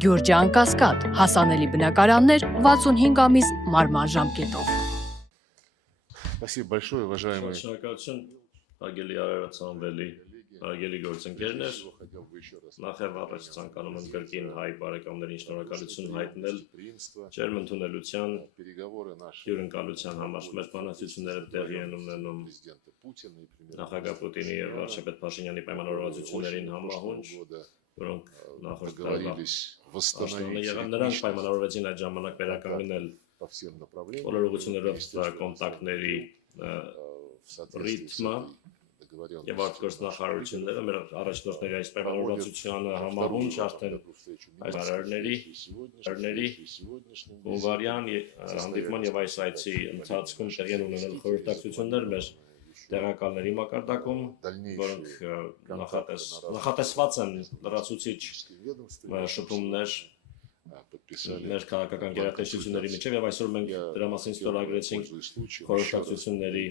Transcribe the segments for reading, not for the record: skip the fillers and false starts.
Գյուրջան Կասկադ, հասանելի բնակարաններ 65 ամիս մարման ժամկետով։ Спасибо большое, уважаемые. Շնորհակալություն, հարգելի արարածանվելի, հարգելի գործընկերներ, նախև առաջ ցանկանում եմ կրկին հայ բարեկամներին շնորհակալություն հայտնել ջերմ ընդունելության, հյուրընկալության համար մեր բանակցությունները տեղի են ունենում նախագահ Պուտինի եւ վարչապետ Փաշինյանի պայմանավորվածություններին համահունչ, որոնք նախորդ տարվա եղան, նրանք պայմանավորվեցին այդ ժամանակ վերականգնել բոլոր ուղղություններով կոնտակտների ռիթմը եւ արտգործնախարարությունները մեր առաջնորդների այս պայմանավորվածությանը համահունչ արդեն այս հարարների Հունգարիան հանդիպման եւ այս այցի ընթացքում տեղի են ունենել խորհրդակցություններ մեր տեղակալների մակարդակում, որոնք նախատեսված են լրացուցիչ շփումներ մեր քաղաքական գերատեսչությունների միջև եւ այսօր մենք դրա մասին ստորագրեցինք խորհրդակցությունների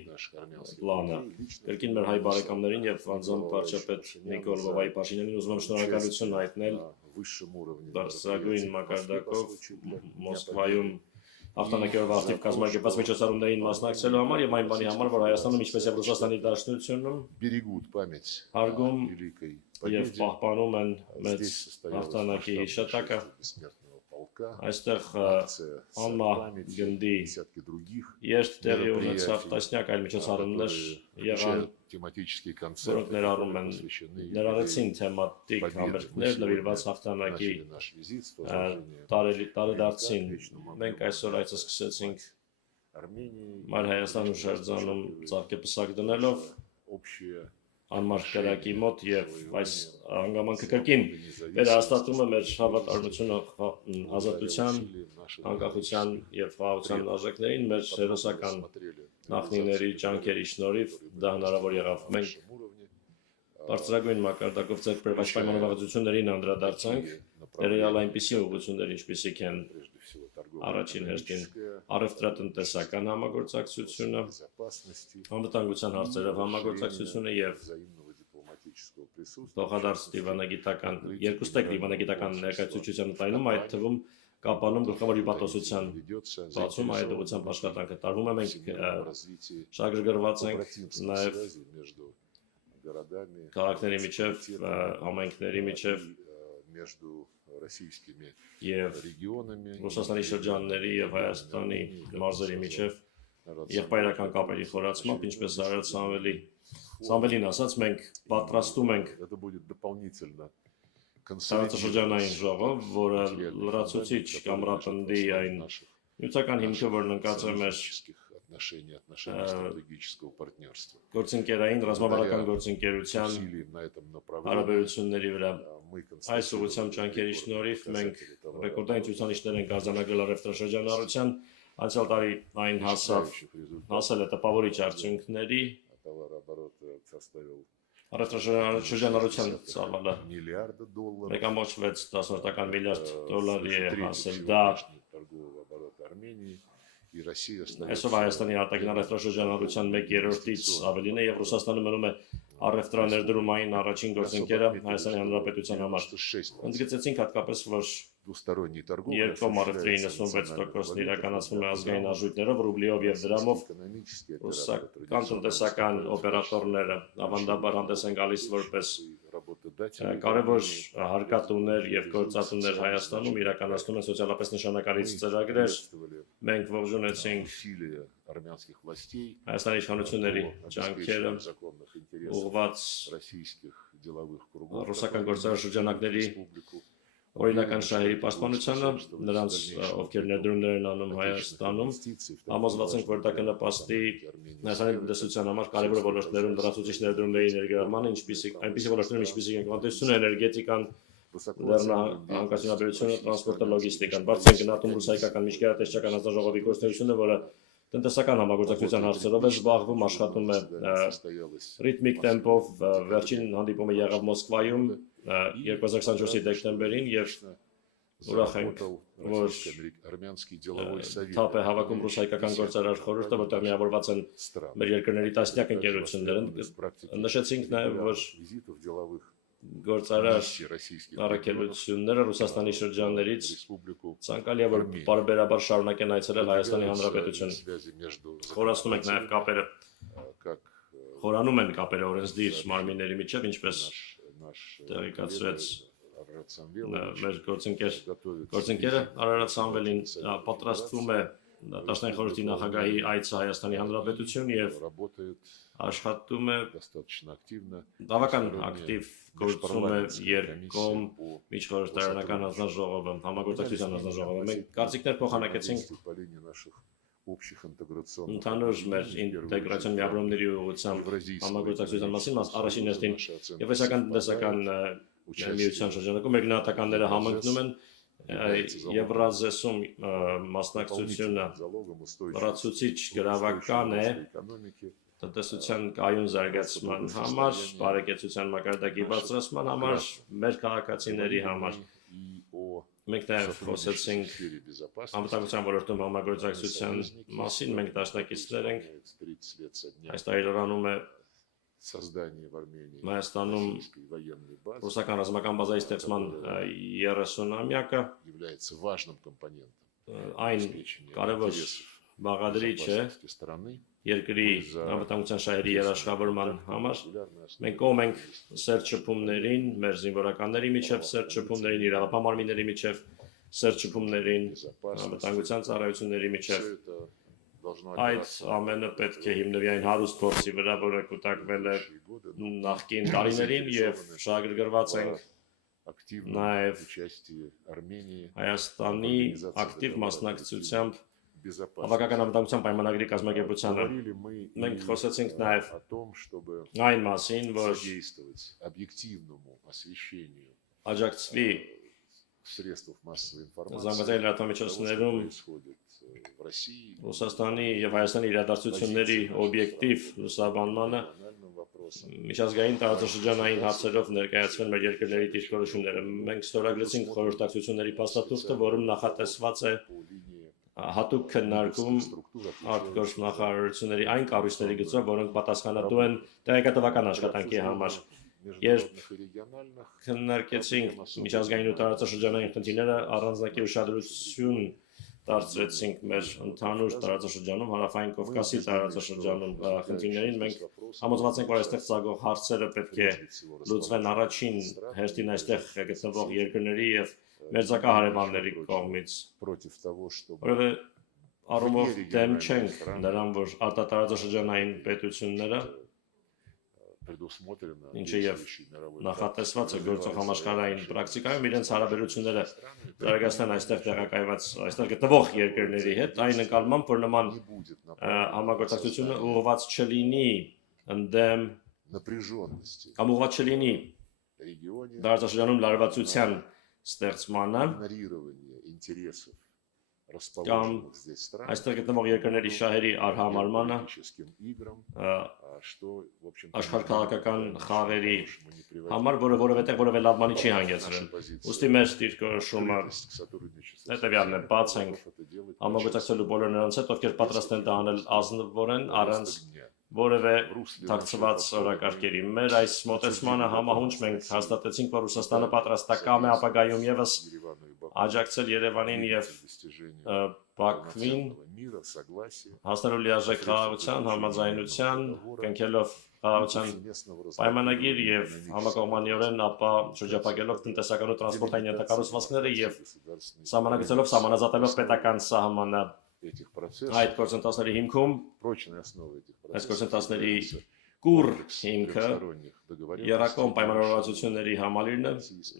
պլանը։ Կրկին մեր հայ բարեկամներին եւ անձամբ վարչապետ Նիկոլ Վովայի Փաշինյանին ուզում եմ շնորհակալություն հայտնել բարձրագույն մակարդակով Մոսկվայում հաղթանակներով ակտիվ կազմակերպված միջոցառումներին մասնակցելու համար եւ այն բանի համար, որ Հայաստանում ինչպես եւ Ռուսաստանի Դաշնությունում հարգում եւ պահպանում են մեծ հաղթանակի հիշատակը։ Այստեղ անմա գնդի երթ տեղի ունեցավ տասնյակ այլ միջոցառումներ եղան, որոնք ներառեցին թեմատիկ համերգներ նվիրված հաղթանակի տարեդարձին։ Մենք այսօր այցը սկսեցինք Մայր Հայաստան հուշարձանում ծաղկեպսակ դնելով անմար կրակի մոտ եւ այս հանգամանքը կրկին վերահաստատում է մեր հավատարմությունը ազատության, անկախության եւ խաղաղության արժեքներին մեր հերոսական նախնիների ջանքերի շնորհիվ դա հնարավոր եղավ։ Մենք բարձրագույն մակարդակով ձեռք բերված պայմանավորվածություններին անդրադարձանք, ներառյալ այնպիսի ուղղություններ, ինչպիսիք են առաջին հերթին առևտրատնտեսական համագործակցությունը, անվտանգության հարցերով համագործակցությունը եւ փոխադարձ դիվանագիտական երկուստեք դիվանագիտական ներկայացուցչության տայնում, այդ թվում կապանում գլխավոր հյուպատոսության բացում այդ ուղղությամբ աշխատանքը տարվում է։ Մենք շահագրգռված ենք նաեւ քաղաքների միջև, համայնքների միջև եւ Ռուսաստանի շրջանների եւ Հայաստանի մարզերի միջև եղբայրական կապերի խորացմամբ, ինչպես Արարած Սամվելին ասաց, մենք պատրաստում ենք տարածաշրջանային ժողով, որը լրացուցիչ կամրապնդի այն նյութական հիմքը, որն ընկած է մեր գործընկերային ռազմավարական գործընկերության հարաբերությունների վրա։ Այս ուղղությամբ ջանքերի շնորհիվ մենք ռեկորդային ցուցանիշներ ենք արձանագրել առևտրաշրջանառության, անցյալ տարի այն հասել է տպավորիչ արդյունքների, առևտրաշրջանառության ծավալը 1.6 միլիարդ դոլարի է հասել, դա այսօր Հայաստանի արտաքին առևտրաշրջանառության 1/3-ից ավելին է եւ Ռուսաստանը մնում է առևտրաներդրումային առաջին գործընկերը Հայաստանի Հանրապետության համար։ Ընդգծեցինք հատկապես, որ երկկողմ առևտրի 96%-ն իրականացվում է ազգային արժույթներով, ռուբլիով եւ դրամով։ Ռուսական տնտեսական օպերատորները ավանդաբար հանդես են գալիս որպես կարևոր հարկատուներ եւ գործատուներ Հայաստանում, իրականացնում են սոցիալապես նշանակալից ծրագրեր։ Մենք ողջունեցինք Հայաստանի իշխանությունների ջանքերը ուղղված ռուսական գործարար շրջանակների օրինական շահերի պաշտպանությանը, նրանց ովքեր ներդրումներ են անում Հայաստանում, համոզված ենք, որ դա կնպաստի Հայաստանի տնտեսության համար կարևոր ոլորտներում լրացուցիչ ներդրումների ներգրավմանը, այնպիսի ոլորտներում, ինչպիսիք են տնտեսությունը, էներգետիկան, լեռնահանգստությունաբերությունը, տրանսպորտը, լոգիստիկան։ Բարձր են գնահատում ռուս-հայկական միջգերատեսչական հանձնաժողովի գործունեությունը, որը տնտեսական համագործակցության հարցերով է զբաղվում, աշխատում է ռիթմիկ տեմպով, վերջին հանդիպումը եղավ Մոսկվայում 2024-ի դեկտեմբերին եւ ուրախ ենք, որ թափ է հավաքում ռուս-հայկական գործարար խորհուրդը, որտեղ միավորված են մեր երկրների տասնյակ ընկերություններ։ Նշեցինք նաեւ, որ գործարար миссии российских առաքելությունները Ռուսաստանի շրջաններից республику ցանկալի է որ բարբերաբար շարունակեն այցելել Հայաստանի Продвигаются Հանրապետություն։ связи между Խորացնում ենք նաև կապերը, как խորանում են կապերը օրենսդիր մարմինների միջև, ինչպես наш տեղեկացրեց Арарат Самвелович մեր готовит գործընկերը Արարատ Սամվելին պատրաստվում է 19 խորհրդի նախագահի այցը Հայաստանի Հանրապետություն եւ работает աշխատում է достаточно активно բավական ակտիվ գործում է երկկողմ միջխորհրդարանական հանձնաժողովը, համագործակցության հանձնաժողովը։ Մենք կարծիքներ փոխանակեցինք по линии наших общих интеграционных ընդհանուր մեր ինտեգրացիոն միավորումների ուղղությամբ համագործակցության մասին առաջին հերթին եւ այսական տնտեսական միության շրջանակում մեր գնահատականները համընկնում են Եվրազեսում մասնակցությունը լրացուցիչ գրավական է տնտեսության կայուն զարգացման համար, բարեկեցության մակարդակի բարձրացման համար, մեր քաղաքացիների համար։ Մենք նաև խոսեցինք անվտանգության ոլորտում համագործակցության մասին, մենք դաշնակիցներ ենք, այս տարի լրանում է Հայաստանում ռուսական ռազմական բազայի ստեղծման 30-ամյակը, այն կարևոր բաղադրիչ է երկրի անվտանգության շահերի երաշխավորման համար։ Մենք կողմ ենք սերտ շփումներին, մեր զինվորականների միջև սերտ շփումներին, իրավապահ մարմինների միջև սերտ շփումներին, անվտանգության ծառայությունների միջև։ Այդ ամենը պետք է հիմնվի այն հարուստ փորձի վրա, որը կուտակվել է նախկին տարիներին եւ շահագրգռված ենք նաեւ Հայաստանի ակտիվ մասնակցությամբ Հավաքական անվտանգության պայմանագրի կազմակերպությանը։ Մենք խոսեցինք նաև այն մասին, որ աջակցվի զանգվածային լրատվամիջոցներում Ռուսաստանի եւ Հայաստանի իրադարձությունների օբյեկտիվ լուսաբանմանը միջազգային տարածաշրջանային հարցերով ներկայացվել մեր երկրների դիրքորոշումները։ Մենք ստորագրեցինք խորհրդակցությունների փաստաթուղթը, որում նախատեսված է հատուկ քննարկում արտգործ նախարարությունների այն կառույցների գծով, որոնք պատասխանատու են տեղեկատվական աշխատանքի համար։ Երբ քննարկեցինք միջազգային ու տարածաշրջանային խնդիրները, առանձնակի ուշադրություն դարձրեցինք մեր ընդհանուր տարածաշրջանում, Հարավային Կովկասի տարածաշրջանում խնդիրներին, մենք համոզված ենք, որ այստեղ ծագող հարցերը պետք է լուծվեն առաջին հերթին այստեղ գտնվող երկրների եւ մերձակա հարևանների կողմից, որովհետեւ առումով դեմ չենք նրան, որ արտատարածաշրջանային պետությունները ինչը եւ նախատեսված է գործող համաշխարհային պրակտիկայում իրենց հարաբերությունները զարգացնեն այստեղ տեղակայված այստեղ գտնվող երկրների հետ, այն նկատմամբ, որ նման համագործակցությունը ուղղված չլինի ընդդեմ կամ ուղղված չլինի տարածաշրջանում լարվածության ստեղծմանը կամ այստեղ գտնվող երկրների շահերի արհամարմանը աշխարհքաղաքական խաղերի համար, որը որևէ լավ բանի չի հանգեցրել։ Ուստի մեր դիրքորոշումը հետևյալն է, բաց ենք համագործակցելու բոլոր նրանց հետ, ովքեր պատրաստ են դա անել ազնվորեն, առանց որևէ թաքցված օրակարգերի։ Մեր այս մոտեցմանը համահունչ մենք հաստատեցինք, որ Ռուսաստանը պատրաստակամ է ապագայում եւս աջակցել Երևանին եւ Բաքվին հասնելու լիարժեք խաղաղության, համաձայնության, կնքելով խաղաղության պայմանագիր եւ համակողմանիորեն ապա շրջապատելով տնտեսական ու տրանսպորտային ենթակառուցվածքները եւ սահմանագծելով սահմանազատելով պետական սահմանը այդ գործընթացների հիմքում այս գործընթացների կուր հիմքը երակոմ պայմանավորվածությունների համալիրն է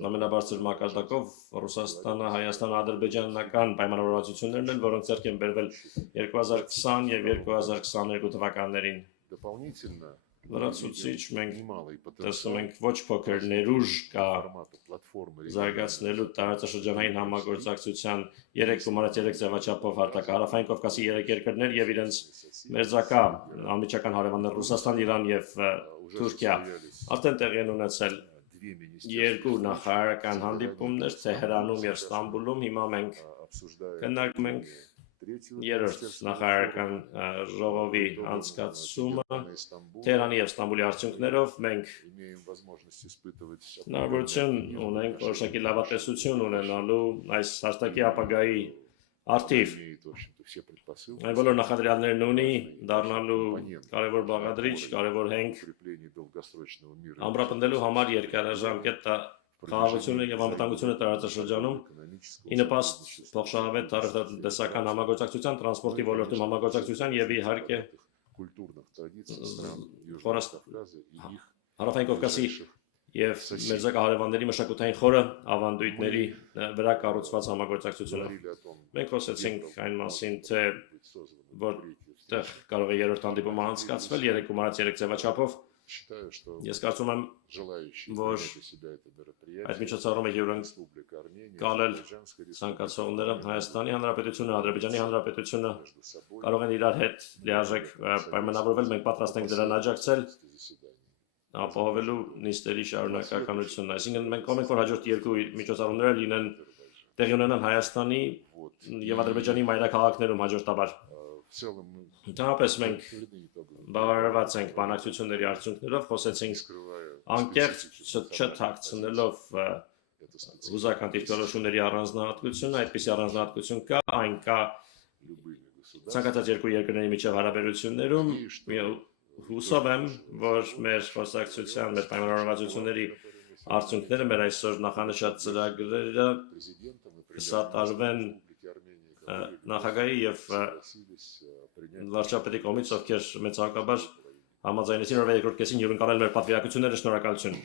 ամենաբարձր մակարդակով Ռուսաստանը, Հայաստանը, ադրբեջանական պայմանավորվածություններն են, որոնք ձեռք են բերվել 2020 եւ 2022 թվականներին։ Լրացուցիչ մենք տեսնում ենք ոչ փոքր ներուժ կա զարգացնելու տարածաշրջանային համագործակցության 3.3 ձևաչափով հարտակը Հարավային Կովկասի 3 երկրներ եւ իրենց մերձակա անմիջական հարևաններ Ռուսաստան, Իրան եւ Թուրքիա արդեն տեղի են ունեցել երկու նախարարական հանդիպումներ Թեհրանում եւ Ստամբուլում։ Հիմա մենք քննարկում ենք Երրորդ նախարարական ժողովի անցկացումը Թեհրանի եւ Ստամբուլի արդյունքներով մենք հնարավորություն ունենք որոշակի լավատեսություն ունենալու այս հաստակի ապագայի արդիվ այն բոլոր նախադրյալներն ունի դառնալու կարևոր բաղադրիչ, կարևոր հենք ամրապնդելու համար երկարաժամկետ խաղաղությունը եւ անվտանգությունը տարածաշրջանում ի նպաստ փոխշահավետ տարածաշրջանական համագործակցության, տրանսպորտի ոլորտում համագործակցության եւ իհարկե Հարավային Կովկասի եւ Մերձակահարևանների մշակութային խորը ավանդույթների վրա կառուցված համագործակցությունը։ Մենք խոսեցինք այն մասին, թե որտեղ կարող է երրորդ հանդիպումը անցկացվել 3+3 ձևաչափով։ Ես կարծում եմ, որ այդ միջոցառումը հյուրընկալել ցանկացողները Հայաստանի Հանրապետությունը, Ադրբեջանի Հանրապետությունը կարող են իրար հետ լիարժեք պայմանավորվել, մենք պատրաստ ենք դրան աջակցել ապահովելու նիստերի շարունակականությունն։ Այսինքն մենք կողմ ենք, որ հաջորդ երկու միջոցառումները լինեն տեղի ունենան Հայաստանի եւ Ադրբեջանի մայրաքաղաքներում հաջորդաբար։ Ընդհանրապես մենք բավարարված ենք բանակցությունների արդյունքներով, խոսեցինք անկեղծ չթաքցնելով հուզական դիրքորոշումների առանձնահատկությունը, այդպիսի առանձնահատկություն կա, այն կա ցանկացած երկու երկրների միջև հարաբերություններում, հուսով եմ, որ մեր խոսակցության, մեր պայմանավորվածությունների արդյունքները, մեր այսօր նախանշած ծրագրերը կսատարվեն նախագահի եւ վարչապետի կողմից, ովքեր մեծահարկաբար համաձայնեցին, որ երկրորդ կեսին հյուրընկալել մեր պատվիրակությունները, շնորհակալություն։